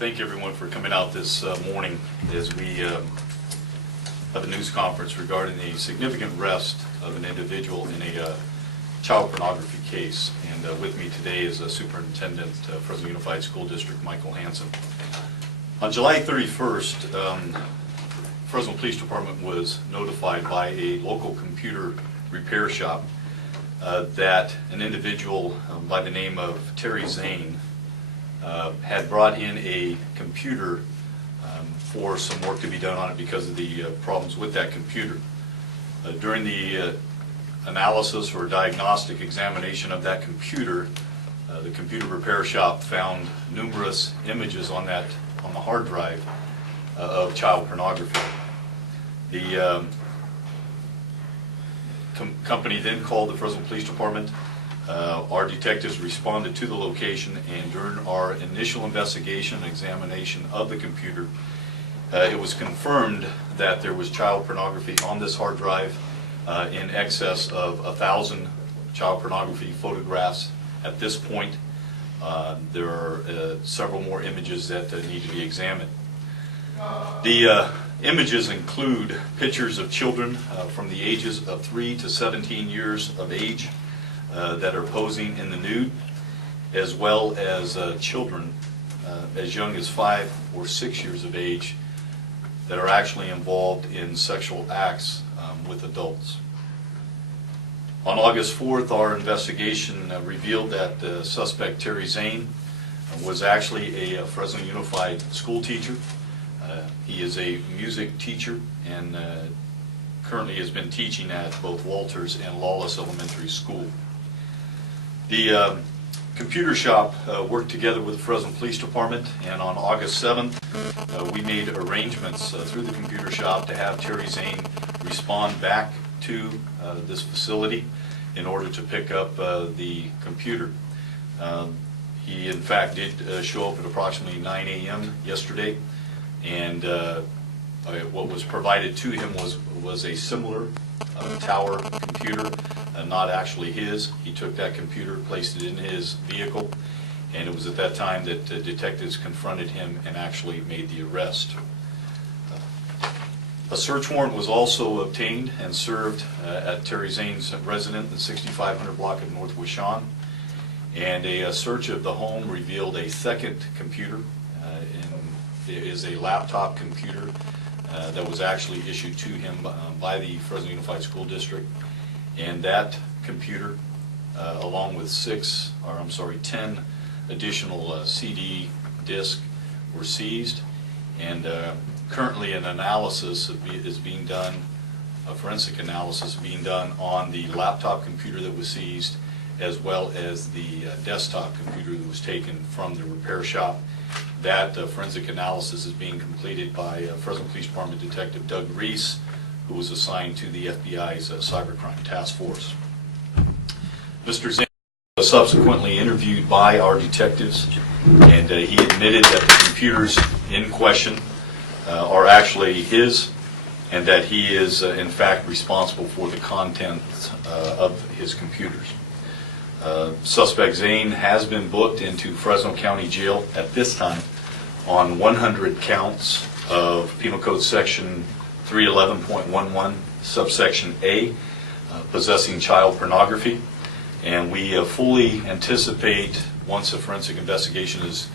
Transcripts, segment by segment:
thank everyone for coming out this morning as we have a news conference regarding the significant arrest of an individual in a child pornography case. And with me today is Superintendent Fresno Unified School District Michael Hansen. On July 31st, Fresno Police Department was notified by a local computer repair shop that an individual by the name of Terry Zane had brought in a computer for some work to be done on it because of the problems with that computer. During the analysis or diagnostic examination of that computer, the computer repair shop found numerous images on the hard drive of child pornography. The company then called the Fresno Police Department. Our detectives responded to the location, and during our initial investigation and examination of the computer, it was confirmed that there was child pornography on this hard drive in excess of 1,000 child pornography photographs at this point. There are several more images that need to be examined. The images include pictures of children from the ages of 3 to 17 years of age that are posing in the nude, as well as children as young as 5 or 6 years of age that are actually involved in sexual acts with adults. On August 4th, our investigation revealed that the suspect, Terry Zane, was actually a Fresno Unified school teacher. He is a music teacher and currently has been teaching at both Walters and Lawless Elementary School. The computer shop worked together with the Fresno Police Department, and on August 7th, we made arrangements through the computer shop to have Terry Zane respond back to this facility in order to pick up the computer. He in fact did show up at approximately 9 a.m. yesterday, and what was provided to him was a similar tower computer, not actually his. He took that computer, placed it in his vehicle, and it was at that time that detectives confronted him and actually made the arrest. A search warrant was also obtained and served at Terry Zane's residence, the 6500 block of North Washon, and a search of the home revealed a second computer. It is a laptop computer that was actually issued to him by the Fresno Unified School District, and that computer, along with 10 additional CD discs, were seized, and currently an analysis is being done, a forensic analysis being done on the laptop computer that was seized, as well as the desktop computer that was taken from the repair shop. That forensic analysis is being completed by Fresno Police Department Detective Doug Reese, who was assigned to the FBI's Cybercrime Task Force. Mr. Zane was subsequently interviewed by our detectives, and he admitted that the computers in question are actually his, and that he is in fact responsible for the content of his computers. Suspect Zane has been booked into Fresno County Jail at this time on 100 counts of Penal Code Section 311.11, subsection A, possessing child pornography. And we fully anticipate, once a forensic investigation is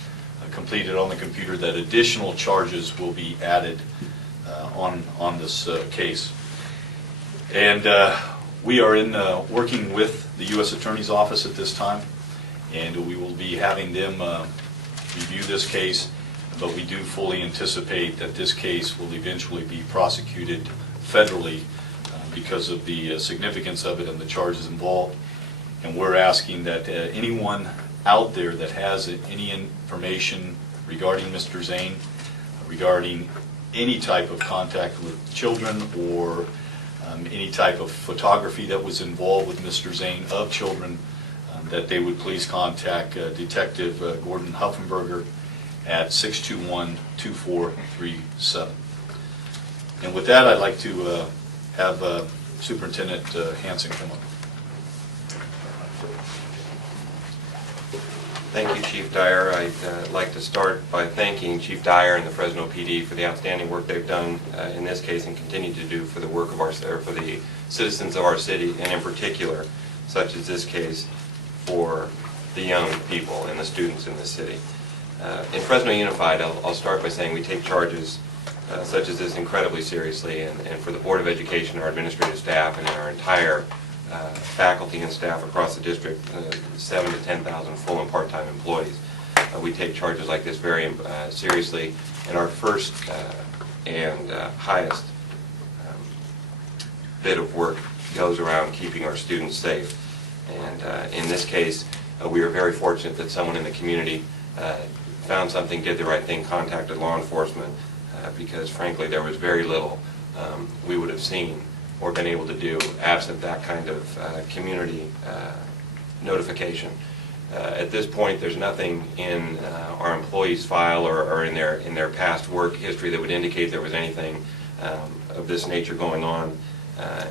completed on the computer, that additional charges will be added on this case. And we are working with the U.S. Attorney's Office at this time, and we will be having them review this case, but we do fully anticipate that this case will eventually be prosecuted federally because of the significance of it and the charges involved. And we're asking that anyone out there that has any information regarding Mr. Zane, regarding any type of contact with children or any type of photography that was involved with Mr. Zane of children, that they would please contact Detective Gordon Huffenberger at 621-2437. And with that, I'd like to have Superintendent Hansen come up. Thank you, Chief Dyer. I'd like to start by thanking Chief Dyer and the Fresno PD for the outstanding work they've done in this case and continue to do for the work of for the citizens of our city, and in particular, such as this case, for the young people and the students in this city. In Fresno Unified, I'll start by saying we take charges such as this incredibly seriously, and for the Board of Education, our administrative staff, and our entire faculty and staff across the district, 7,000 to 10,000 full and part-time employees. We take charges like this very seriously, and our first and highest bit of work goes around keeping our students safe. And in this case, we are very fortunate that someone in the community found something, did the right thing, contacted law enforcement, because frankly there was very little we would have seen or been able to do absent that kind of community notification. At this point, there's nothing in our employees' file or in their past work history that would indicate there was anything of this nature going on,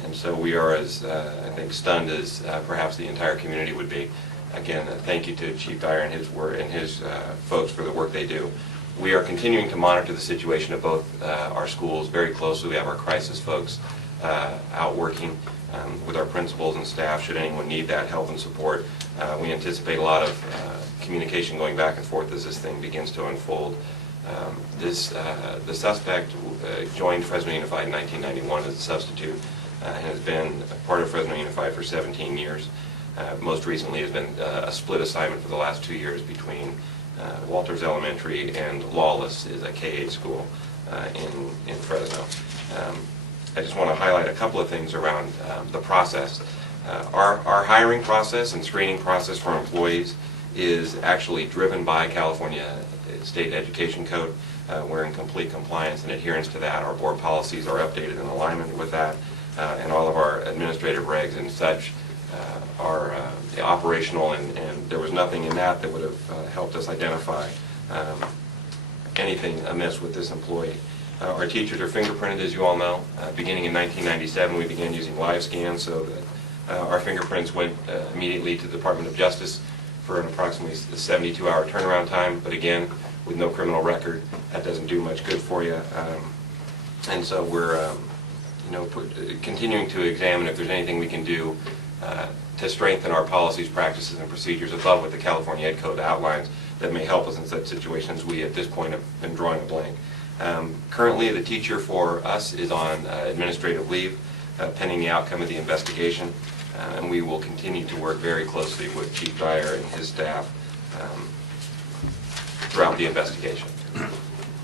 and so we are as I think stunned as perhaps the entire community would be. Again, thank you to Chief Dyer and his folks for the work they do. We are continuing to monitor the situation at both our schools very closely. We have our crisis folks out working with our principals and staff should anyone need that help and support. We anticipate a lot of communication going back and forth as this thing begins to unfold. The suspect joined Fresno Unified in 1991 as a substitute and has been a part of Fresno Unified for 17 years. Most recently has been a split assignment for the last 2 years between Walters Elementary and Lawless is a K-8 school in Fresno. I just want to highlight a couple of things around the process. Our hiring process and screening process for employees is actually driven by California State Education Code. We're in complete compliance and adherence to that. Our board policies are updated in alignment with that, and all of our administrative regs and such are operational, and there was nothing in that would have helped us identify anything amiss with this employee. Our teachers are fingerprinted, as you all know. Beginning in 1997, we began using live scans so that our fingerprints went immediately to the Department of Justice for an approximately 72-hour turnaround time, but again, with no criminal record, that doesn't do much good for you. And so we're continuing to examine if there's anything we can do to strengthen our policies, practices, and procedures above what the California Ed Code outlines that may help us in such situations. We, at this point, have been drawing a blank. Currently, the teacher for us is on administrative leave pending the outcome of the investigation, and we will continue to work very closely with Chief Dyer and his staff throughout the investigation.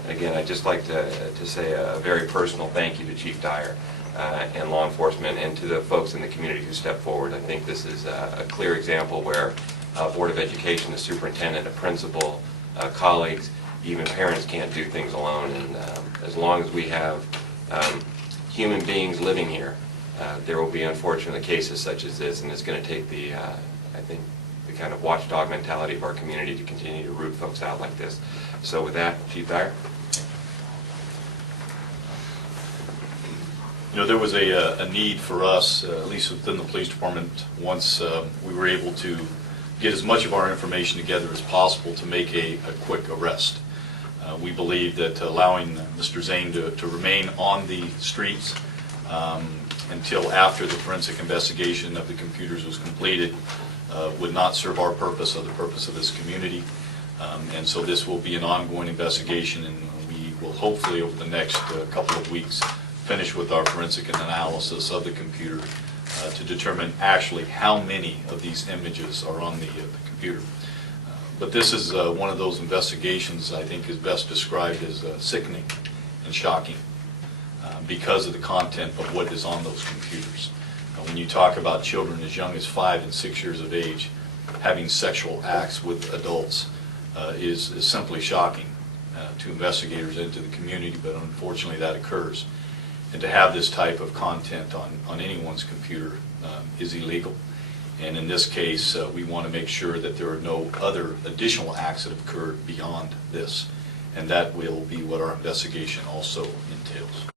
Again, I'd just like to say a very personal thank you to Chief Dyer and law enforcement and to the folks in the community who stepped forward. I think this is a clear example where Board of Education, the superintendent, a principal, colleagues, even parents can't do things alone, and as long as we have human beings living here, there will be unfortunate cases such as this, and it's going to take I think, the kind of watchdog mentality of our community to continue to root folks out like this. So with that, Chief Dyer. There was a need for us, at least within the police department, once we were able to get as much of our information together as possible to make a quick arrest. We believe that allowing Mr. Zane to remain on the streets until after the forensic investigation of the computers was completed would not serve our purpose or the purpose of this community. And so this will be an ongoing investigation, and we will hopefully over the next couple of weeks finish with our forensic analysis of the computer to determine actually how many of these images are on the computer. But this is one of those investigations I think is best described as sickening and shocking because of the content of what is on those computers. When you talk about children as young as 5 and 6 years of age having sexual acts with adults is simply shocking to investigators and to the community, but unfortunately that occurs. And to have this type of content on anyone's computer is illegal. And in this case, we want to make sure that there are no other additional acts that have occurred beyond this. And that will be what our investigation also entails.